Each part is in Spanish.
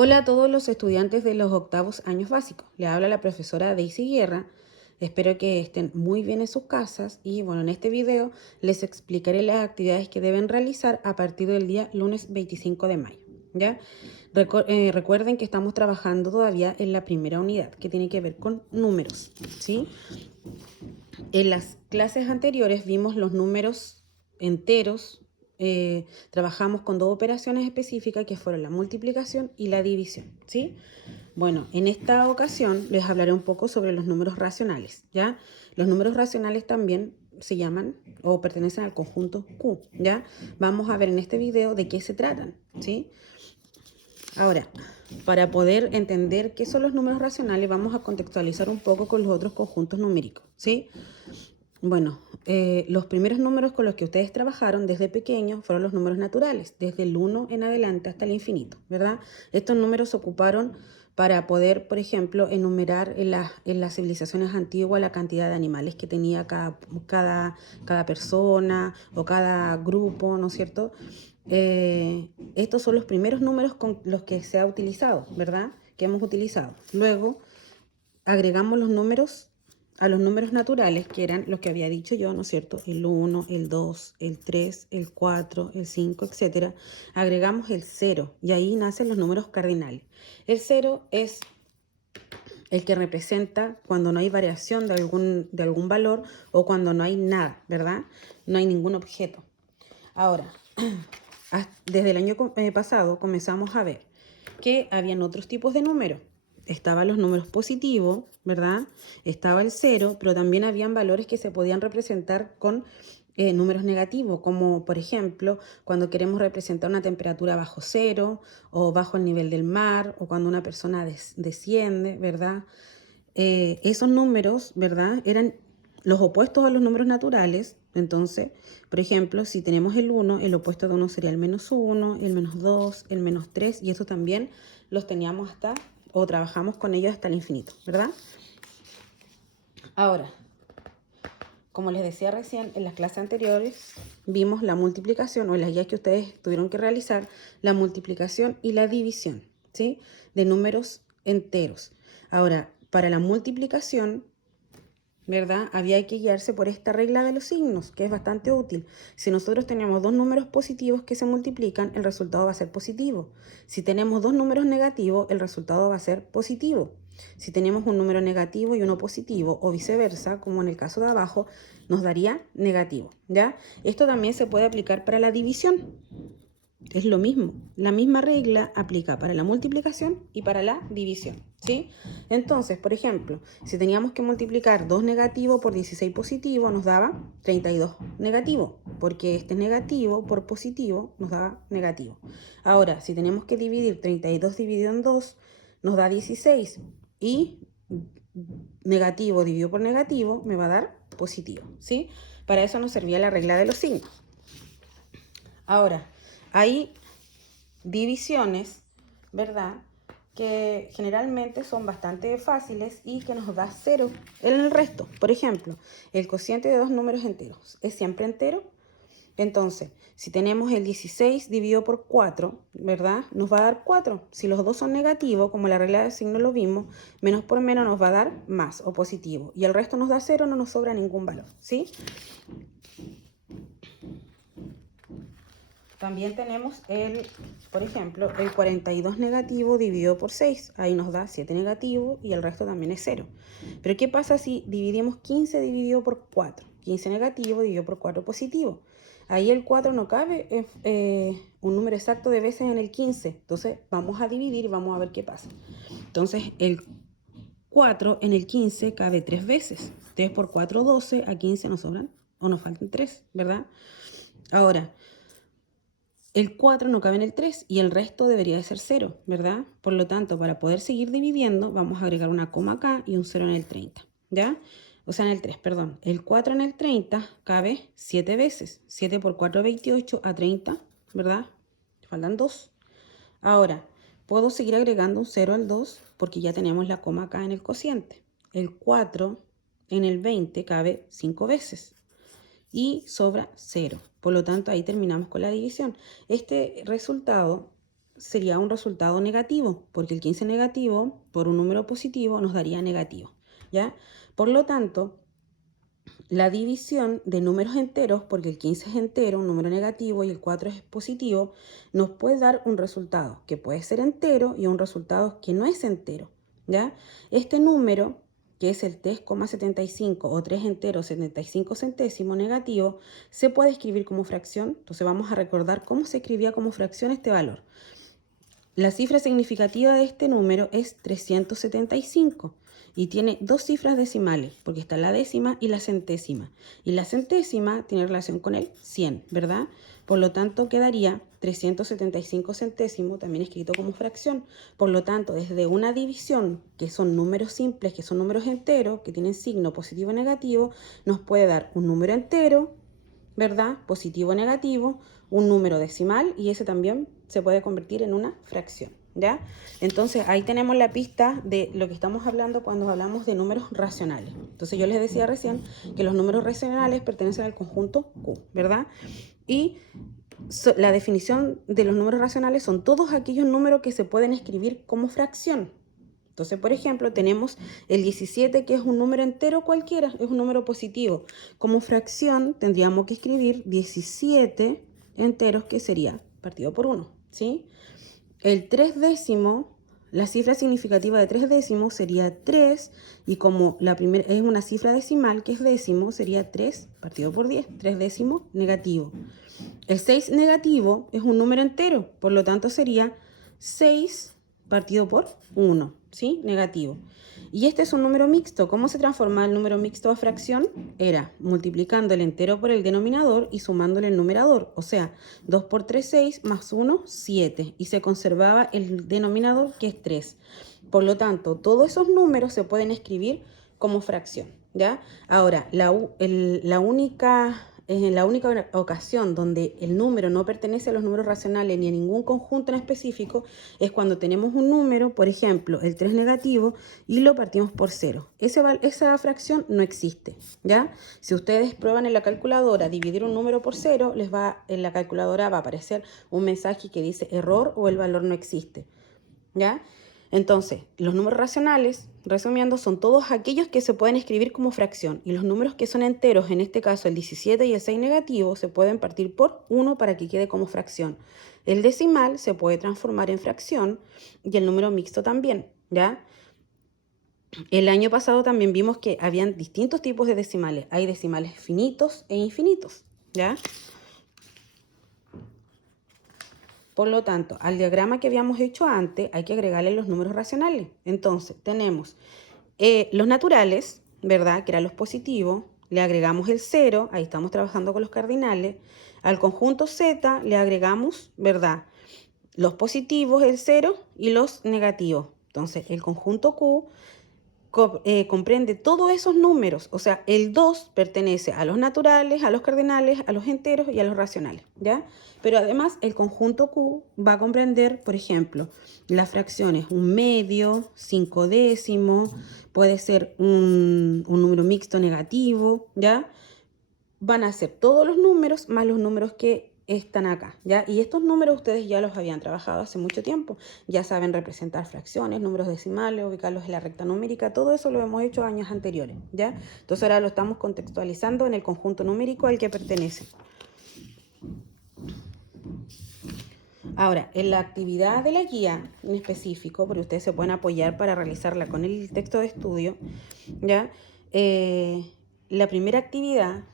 Hola a todos los estudiantes de los octavos años básicos. Le habla la profesora Daisy Guerra. Espero que estén muy bien en sus casas y bueno, en este video les explicaré las actividades que deben realizar a partir del día lunes 25 de mayo. ¿Ya? Recuerden que estamos trabajando todavía en la primera unidad que tiene que ver con números, ¿sí? En las clases anteriores vimos los números enteros. Trabajamos con dos operaciones específicas que fueron la multiplicación y la división, ¿sí? Bueno, en esta ocasión les hablaré un poco sobre los números racionales, ¿ya? Los números racionales también se llaman o pertenecen al conjunto Q, ¿ya? Vamos a ver en este video de qué se tratan, ¿sí? Ahora, para poder entender qué son los números racionales, vamos a contextualizar un poco con los otros conjuntos numéricos, ¿sí? Bueno, los primeros números con los que ustedes trabajaron desde pequeños fueron los números naturales, desde el 1 en adelante hasta el infinito, ¿verdad? Estos números se ocuparon para poder, por ejemplo, enumerar en las civilizaciones antiguas la cantidad de animales que tenía cada persona o cada grupo, ¿no es cierto? Estos son los primeros números con los que se ha utilizado, ¿verdad? Que hemos utilizado. Luego agregamos los números a los números naturales, que eran los que había dicho yo, ¿no es cierto? El 1, el 2, el 3, el 4, el 5, etc. Agregamos el 0 y ahí nacen los números cardinales. El 0 es el que representa cuando no hay variación de algún valor o cuando no hay nada, ¿verdad? No hay ningún objeto. Ahora, desde el año pasado comenzamos a ver que habían otros tipos de números. Estaban los números positivos, ¿verdad? Estaba el 0, pero también habían valores que se podían representar con números negativos, como por ejemplo cuando queremos representar una temperatura bajo 0 o bajo el nivel del mar o cuando una persona desciende, ¿verdad? Esos números, ¿verdad? Eran los opuestos a los números naturales. Entonces, por ejemplo, si tenemos el 1, el opuesto de 1 sería el -1, el -2, el -3, y eso también los teníamos hasta, o trabajamos con ellos hasta el infinito, ¿verdad? Ahora, como les decía recién, en las clases anteriores vimos la multiplicación, o en las guías que ustedes tuvieron que realizar, la multiplicación y la división, ¿sí? De números enteros. Ahora, para la multiplicación, ¿verdad? Había que guiarse por esta regla de los signos, que es bastante útil. Si nosotros tenemos dos números positivos que se multiplican, el resultado va a ser positivo. Si tenemos dos números negativos, el resultado va a ser positivo. Si tenemos un número negativo y uno positivo, o viceversa, como en el caso de abajo, nos daría negativo, ¿ya? Esto también se puede aplicar para la división. Es lo mismo, la misma regla aplica para la multiplicación y para la división, ¿sí? Entonces, por ejemplo, si teníamos que multiplicar 2 negativo por 16 positivo, nos daba 32 negativo, porque este negativo por positivo nos daba negativo. Ahora, si tenemos que dividir 32 dividido en 2, nos da 16, y negativo dividido por negativo me va a dar positivo, ¿sí? Para eso nos servía la regla de los signos. Ahora, hay divisiones, ¿verdad? Que generalmente son bastante fáciles y que nos da 0 en el resto. Por ejemplo, el cociente de dos números enteros es siempre entero. Entonces, si tenemos el 16 dividido por 4, ¿verdad? Nos va a dar 4. Si los dos son negativos, como la regla de signo lo vimos, menos por menos nos va a dar más o positivo. Y el resto nos da 0, no nos sobra ningún valor, ¿sí? También tenemos por ejemplo, el 42 negativo dividido por 6. Ahí nos da 7 negativo y el resto también es 0. Pero ¿qué pasa si dividimos 15 dividido por 4? 15 negativo dividido por 4 positivo. Ahí el 4 no cabe un número exacto de veces en el 15. Entonces vamos a dividir y vamos a ver qué pasa. Entonces el 4 en el 15 cabe 3 veces. 3 por 4, 12. A 15 nos sobran o nos faltan 3, ¿verdad? Ahora, el 4 no cabe en el 3 y el resto debería de ser 0, ¿verdad? Por lo tanto, para poder seguir dividiendo, vamos a agregar una coma acá y un 0 en el 30, ¿ya? O sea, en el 3, perdón. El 4 en el 30 cabe 7 veces. 7 por 4, 28, a 30, ¿verdad? Faltan 2. Ahora, puedo seguir agregando un 0 al 2 porque ya tenemos la coma acá en el cociente. El 4 en el 20 cabe 5 veces y sobra 0. Por lo tanto, ahí terminamos con la división. Este resultado sería un resultado negativo, porque el 15 negativo por un número positivo nos daría negativo, ¿ya? Por lo tanto, la división de números enteros, porque el 15 es entero, un número negativo, y el 4 es positivo, nos puede dar un resultado que puede ser entero y un resultado que no es entero, ¿ya? Este número, que es el 3,75 o 3 enteros 75 centésimos negativo, se puede escribir como fracción. Entonces vamos a recordar cómo se escribía como fracción este valor. La cifra significativa de este número es 375 y tiene dos cifras decimales, porque está la décima y la centésima. Y la centésima tiene relación con el 100, ¿verdad? Por lo tanto, quedaría 375 centésimos, también escrito como fracción. Por lo tanto, desde una división, que son números simples, que son números enteros, que tienen signo positivo o negativo, nos puede dar un número entero, ¿verdad? Positivo o negativo, un número decimal, y ese también se puede convertir en una fracción, ¿ya? Entonces ahí tenemos la pista de lo que estamos hablando cuando hablamos de números racionales. Entonces yo les decía recién que los números racionales pertenecen al conjunto Q, ¿verdad? Y la definición de los números racionales son todos aquellos números que se pueden escribir como fracción. Entonces, por ejemplo, tenemos el 17, que es un número entero cualquiera, es un número positivo. Como fracción tendríamos que escribir 17 enteros, que sería partido por 1, ¿sí? El 3 décimo, la cifra significativa de 3 décimos sería 3, y como la primera es una cifra decimal, que es décimo, sería 3 partido por 10, 3 décimos negativo. El 6 negativo es un número entero, por lo tanto sería 6 partido por 1, ¿sí? Negativo. Y este es un número mixto. ¿Cómo se transforma el número mixto a fracción? Era multiplicando el entero por el denominador y sumándole el numerador. O sea, 2 por 3, 6, más 1, 7. Y se conservaba el denominador, que es 3. Por lo tanto, todos esos números se pueden escribir como fracción, ¿ya? Ahora, la única ocasión donde el número no pertenece a los números racionales ni a ningún conjunto en específico es cuando tenemos un número, por ejemplo, el 3 negativo, y lo partimos por 0. Esa fracción no existe, ¿ya? Si ustedes prueban en la calculadora dividir un número por 0, en la calculadora va a aparecer un mensaje que dice error o el valor no existe, ¿ya? Entonces, los números racionales, resumiendo, son todos aquellos que se pueden escribir como fracción, y los números que son enteros, en este caso el 17 y el 6 negativo, se pueden partir por 1 para que quede como fracción. El decimal se puede transformar en fracción y el número mixto también, ¿ya? El año pasado también vimos que habían distintos tipos de decimales. Hay decimales finitos e infinitos, ¿ya? Por lo tanto, al diagrama que habíamos hecho antes hay que agregarle los números racionales. Entonces, tenemos los naturales, ¿verdad? Que eran los positivos. Le agregamos el 0, ahí estamos trabajando con los cardinales. Al conjunto Z le agregamos, ¿verdad? Los positivos, el 0, y los negativos. Entonces, el conjunto Q comprende todos esos números. O sea, el 2 pertenece a los naturales, a los cardinales, a los enteros y a los racionales, ¿ya? Pero además el conjunto Q va a comprender, por ejemplo, las fracciones 1/2, 5/10, puede ser un número mixto negativo, ¿ya? Van a ser todos los números más los números que están acá, ¿ya? Y estos números ustedes ya los habían trabajado hace mucho tiempo. Ya saben representar fracciones, números decimales, ubicarlos en la recta numérica. Todo eso lo hemos hecho años anteriores, ¿ya? Entonces ahora lo estamos contextualizando en el conjunto numérico al que pertenece. Ahora, en la actividad de la guía en específico, porque ustedes se pueden apoyar para realizarla con el texto de estudio, ¿ya? La primera actividad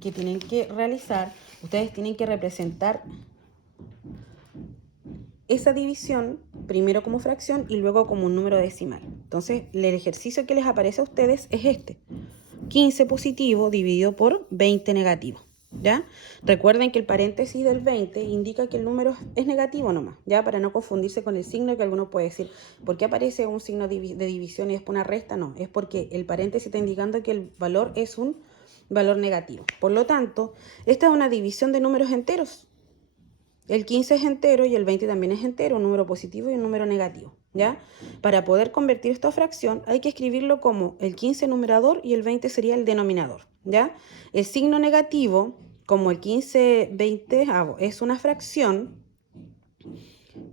que tienen que realizar, ustedes tienen que representar esa división primero como fracción y luego como un número decimal. Entonces, el ejercicio que les aparece a ustedes es este: 15 positivo dividido por 20 negativo, ¿ya? Recuerden que el paréntesis del 20 indica que el número es negativo nomás, ¿ya? Para no confundirse con el signo, que alguno puede decir, ¿por qué aparece un signo de división y después una resta? No, es porque el paréntesis está indicando que el valor es un valor negativo. Por lo tanto, esta es una división de números enteros. El 15 es entero y el 20 también es entero, un número positivo y un número negativo, ¿ya? Para poder convertir esto a fracción hay que escribirlo como el 15 numerador y el 20 sería el denominador, ¿ya? El signo negativo, como el 15 20 es una fracción,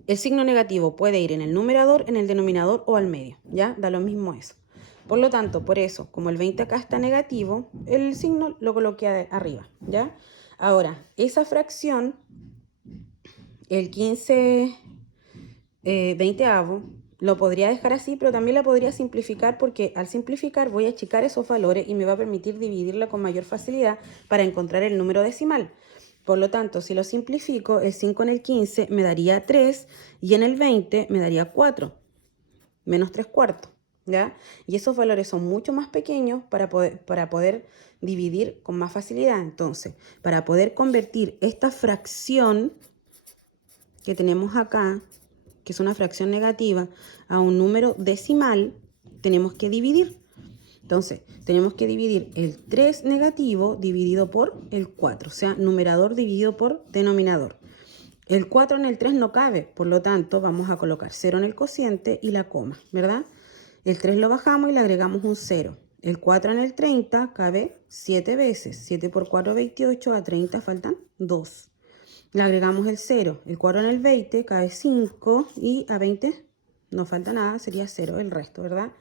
el signo negativo puede ir en el numerador, en el denominador o al medio, ¿ya? Da lo mismo eso. Por lo tanto, por eso, como el 20 acá está negativo, el signo lo coloqué arriba, ¿ya? Ahora, esa fracción, el 15 veinteavo, lo podría dejar así, pero también la podría simplificar porque al simplificar voy a achicar esos valores y me va a permitir dividirla con mayor facilidad para encontrar el número decimal. Por lo tanto, si lo simplifico, el 5 en el 15 me daría 3 y en el 20 me daría 4, menos 3 cuartos, ¿ya? Y esos valores son mucho más pequeños para poder dividir con más facilidad. Entonces, para poder convertir esta fracción que tenemos acá, que es una fracción negativa, a un número decimal, tenemos que dividir. Entonces, tenemos que dividir el 3 negativo dividido por el 4, o sea, numerador dividido por denominador. El 4 en el 3 no cabe, por lo tanto, vamos a colocar 0 en el cociente y la coma, ¿verdad? El 3 lo bajamos y le agregamos un 0. El 4 en el 30 cabe 7 veces. 7 por 4, 28, a 30 faltan 2. Le agregamos el 0. El 4 en el 20 cabe 5 y a 20 no falta nada, sería 0 el resto, ¿verdad?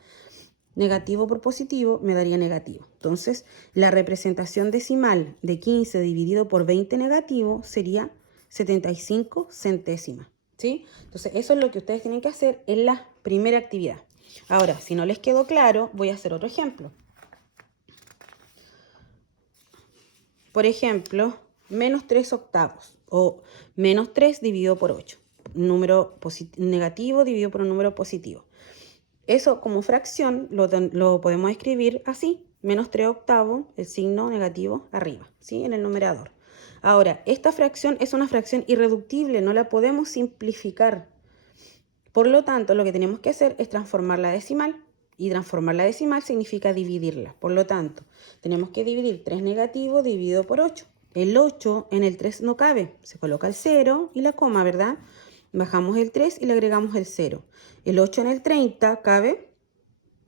Negativo por positivo me daría negativo. Entonces, la representación decimal de 15 dividido por 20 negativo sería 75 centésimas, ¿sí? Entonces, eso es lo que ustedes tienen que hacer en la primera actividad. Ahora, si no les quedó claro, voy a hacer otro ejemplo. Por ejemplo, menos 3 octavos o menos 3 dividido por 8. Número negativo dividido por un número positivo. Eso como fracción lo podemos escribir así, menos 3 octavos, el signo negativo arriba, ¿sí? En el numerador. Ahora, esta fracción es una fracción irreductible, no la podemos simplificar. Por lo tanto, lo que tenemos que hacer es transformar la decimal. Y transformar la decimal significa dividirla. Por lo tanto, tenemos que dividir 3 negativo dividido por 8. El 8 en el 3 no cabe. Se coloca el 0 y la coma, ¿verdad? Bajamos el 3 y le agregamos el 0. El 8 en el 30 cabe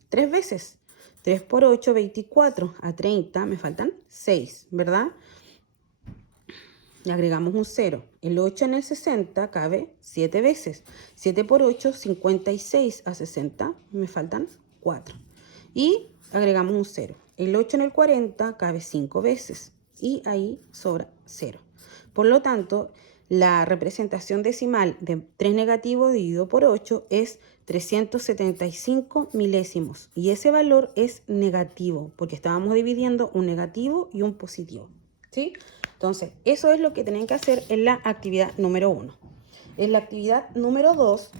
3 veces. 3 por 8, 24. A 30 me faltan 6, ¿verdad? Le agregamos un 0. El 8 en el 60 cabe 7 veces. 7 por 8, 56. A 60 me faltan 4. Y agregamos un 0. El 8 en el 40 cabe 5 veces. Y ahí sobra 0. Por lo tanto, la representación decimal de 3 negativo dividido por 8 es 375 milésimos. Y ese valor es negativo, porque estábamos dividiendo un negativo y un positivo, ¿sí? Entonces, eso es lo que tienen que hacer en la actividad número 1. En la actividad número 2,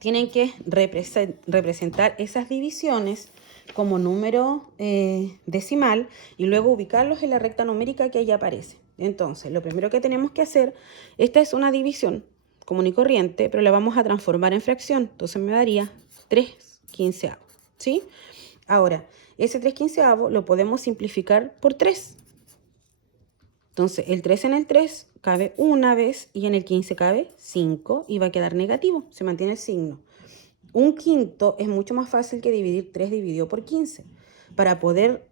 tienen que representar esas divisiones como número decimal y luego ubicarlos en la recta numérica que ahí aparece. Entonces, lo primero que tenemos que hacer, esta es una división común y corriente, pero la vamos a transformar en fracción. Entonces me daría 3 quinceavos, ¿sí? Ahora, ese 3 quinceavos lo podemos simplificar por 3. Entonces, el 3 en el 3 cabe una vez y en el 15 cabe 5 y va a quedar negativo, se mantiene el signo. Un quinto es mucho más fácil que dividir 3 dividido por 15. Para poder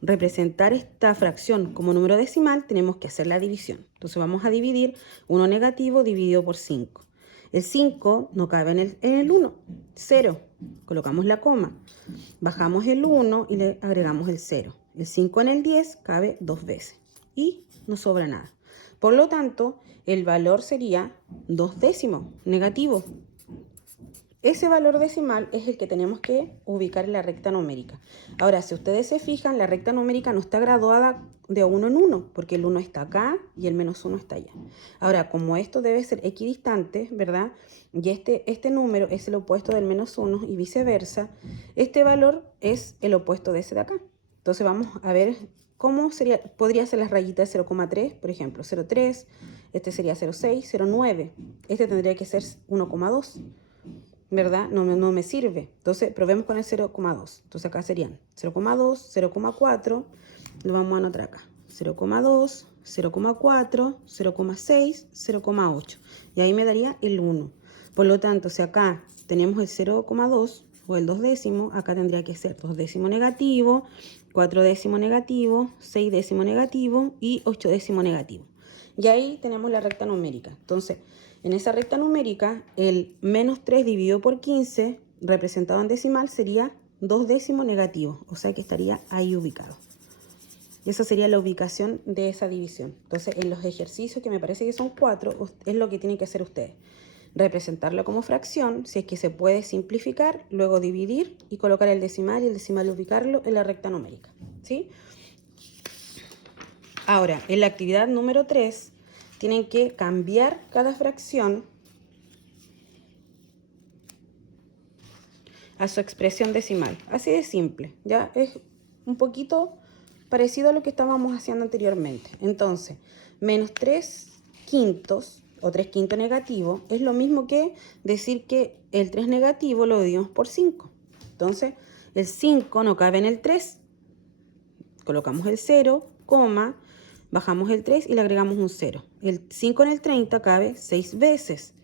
representar esta fracción como número decimal, tenemos que hacer la división. Entonces vamos a dividir 1 negativo dividido por 5. El 5 no cabe en el 1, 0. Colocamos la coma. Bajamos el 1 y le agregamos el 0. El 5 en el 10 cabe 2 veces y no sobra nada. Por lo tanto, el valor sería 2 décimos, negativo. Ese valor decimal es el que tenemos que ubicar en la recta numérica. Ahora, si ustedes se fijan, la recta numérica no está graduada de 1 en 1, porque el 1 está acá y el menos 1 está allá. Ahora, como esto debe ser equidistante, ¿verdad? Y este número es el opuesto del menos 1 y viceversa, este valor es el opuesto de ese de acá. Entonces vamos a ver cómo podría ser las rayitas de 0,3, por ejemplo, 0,3, este sería 0,6, 0,9, este tendría que ser 1,2. ¿Verdad? No me sirve. Entonces, probemos con el 0,2. Entonces, acá serían 0,2, 0,4. Lo vamos a anotar acá. 0,2, 0,4, 0,6, 0,8. Y ahí me daría el 1. Por lo tanto, si acá tenemos el 0,2 o el 2 décimo, acá tendría que ser 2 décimo negativo, 4 décimo negativo, 6 décimo negativo y 8 décimo negativo. Y ahí tenemos la recta numérica. Entonces, En esa recta numérica, el menos 3 dividido por 15, representado en decimal, sería 2 décimos negativo, o sea que estaría ahí ubicado. Y esa sería la ubicación de esa división. Entonces, en los ejercicios, que me parece que son 4, es lo que tienen que hacer ustedes. Representarlo como fracción, si es que se puede simplificar, luego dividir y colocar el decimal y el decimal ubicarlo en la recta numérica, ¿sí? Ahora, en la actividad número 3, tienen que cambiar cada fracción a su expresión decimal. Así de simple, ¿ya? Es un poquito parecido a lo que estábamos haciendo anteriormente. Entonces, menos 3 quintos o 3 quintos negativo es lo mismo que decir que el 3 negativo lo dividimos por 5. Entonces, el 5 no cabe en el 3. Colocamos el 0, coma, bajamos el 3 y le agregamos un 0. El 5 en el 30 cabe 6 veces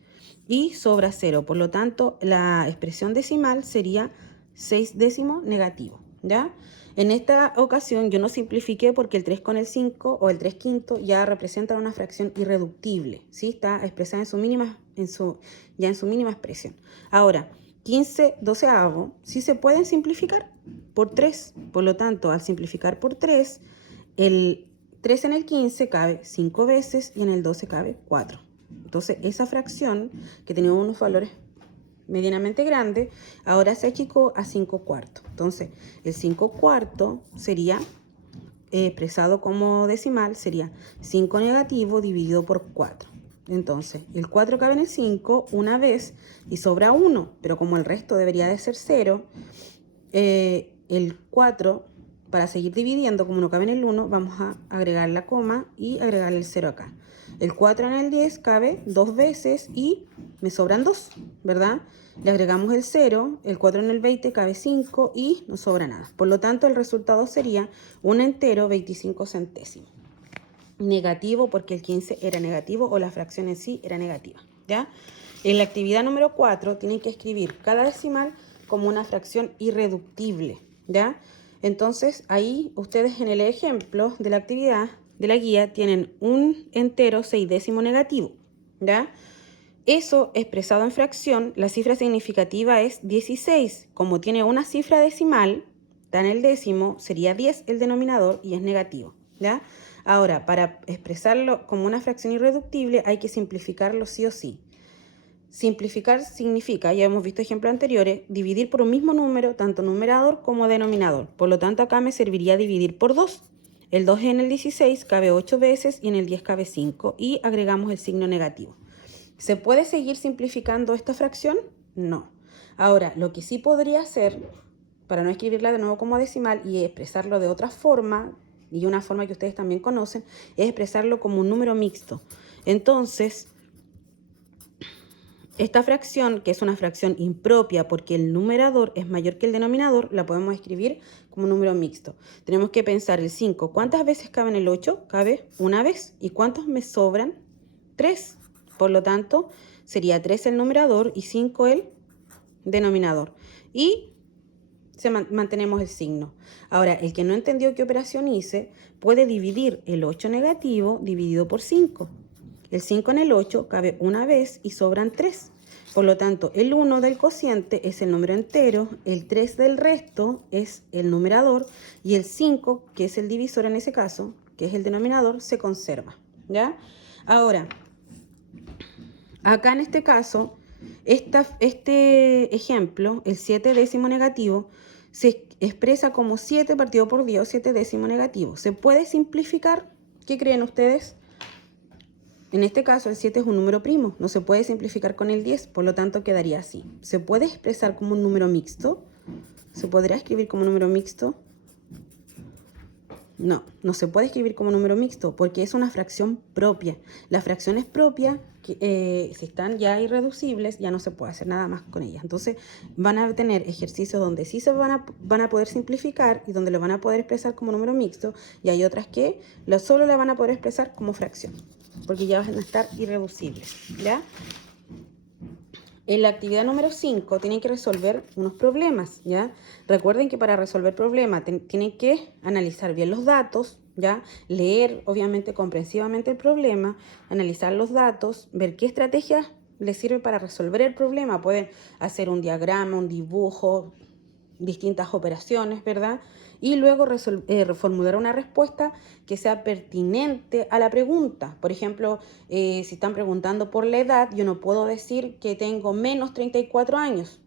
y sobra 0. Por lo tanto, la expresión decimal sería 6 décimos negativo, ¿ya? En esta ocasión yo no simplifiqué porque el 3 con el 5 o el 3 quinto ya representan una fracción irreductible, ¿sí? Está expresada en su mínima expresión. Ahora, 15 doceavos sí se pueden simplificar por 3. Por lo tanto, al simplificar por 3, el 3 en el 15 cabe 5 veces y en el 12 cabe 4. Entonces, esa fracción que tenía unos valores medianamente grandes, ahora se achicó a 5 cuartos. Entonces, el 5 cuartos sería, expresado como decimal, sería 5 negativo dividido por 4. Entonces, el 4 cabe en el 5 una vez y sobra 1, pero como el resto debería de ser 0, el 4, para seguir dividiendo, como no cabe en el 1, vamos a agregar la coma y agregar el 0 acá. El 4 en el 10 cabe 2 veces y me sobran 2, ¿verdad? Le agregamos el 0, el 4 en el 20 cabe 5 y no sobra nada. Por lo tanto, el resultado sería un entero 25 centésimos. Negativo porque el 15 era negativo o la fracción en sí era negativa, ¿ya? En la actividad número 4 tienen que escribir cada decimal como una fracción irreductible, ¿ya? Entonces, ahí ustedes en el ejemplo de la actividad de la guía tienen un entero 6 décimo negativo, ¿ya? Eso expresado en fracción, la cifra significativa es 16. Como tiene una cifra decimal, está en el décimo, sería 10 el denominador y es negativo, ¿ya? Ahora, para expresarlo como una fracción irreductible hay que simplificarlo sí o sí. Simplificar significa, ya hemos visto ejemplos anteriores, dividir por un mismo número, tanto numerador como denominador. Por lo tanto, acá me serviría dividir por 2. El 2 en el 16 cabe 8 veces y en el 10 cabe 5 y agregamos el signo negativo. ¿Se puede seguir simplificando esta fracción? No. Ahora, lo que sí podría hacer, para no escribirla de nuevo como decimal y expresarlo de otra forma, y una forma que ustedes también conocen, es expresarlo como un número mixto. Entonces, esta fracción, que es una fracción impropia porque el numerador es mayor que el denominador, la podemos escribir como número mixto. Tenemos que pensar el 5. ¿Cuántas veces cabe en el 8? Cabe una vez. ¿Y cuántos me sobran? 3. Por lo tanto, sería 3 el numerador y 5 el denominador. Y mantenemos el signo. Ahora, el que no entendió qué operación hice, puede dividir el 8 negativo dividido por 5. El 5 en el 8 cabe una vez y sobran 3. Por lo tanto, el 1 del cociente es el número entero, el 3 del resto es el numerador y el 5, que es el divisor en ese caso, que es el denominador, se conserva, ¿ya? Ahora, acá en este caso, este ejemplo, el 7 décimo negativo, se expresa como 7 partido por 10, 7 décimo negativo. ¿Se puede simplificar? ¿Qué creen ustedes? En este caso, el 7 es un número primo, no se puede simplificar con el 10, por lo tanto quedaría así. ¿Se puede expresar como un número mixto? ¿Se podrá escribir como un número mixto? No, no se puede escribir como número mixto porque es una fracción propia. Las fracciones propias, si están ya irreducibles, ya no se puede hacer nada más con ellas. Entonces van a tener ejercicios donde sí se van a poder simplificar y donde lo van a poder expresar como número mixto, y hay otras que solo la van a poder expresar como fracción porque ya van a estar irreducibles, ¿ya? En la actividad número 5 tienen que resolver unos problemas, ¿ya? Recuerden que para resolver problemas tienen que analizar bien los datos, ¿ya? Leer, obviamente, comprensivamente el problema, analizar los datos, ver qué estrategias les sirve para resolver el problema. Pueden hacer un diagrama, un dibujo, distintas operaciones, ¿verdad? Y luego reformular una respuesta que sea pertinente a la pregunta. Por ejemplo, si están preguntando por la edad, yo no puedo decir que tengo menos 34 años.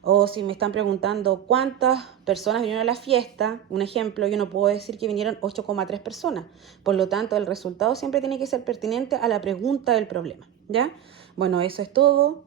O si me están preguntando cuántas personas vinieron a la fiesta, un ejemplo, yo no puedo decir que vinieron 8,3 personas. Por lo tanto, el resultado siempre tiene que ser pertinente a la pregunta del problema, ¿ya? Bueno, eso es todo.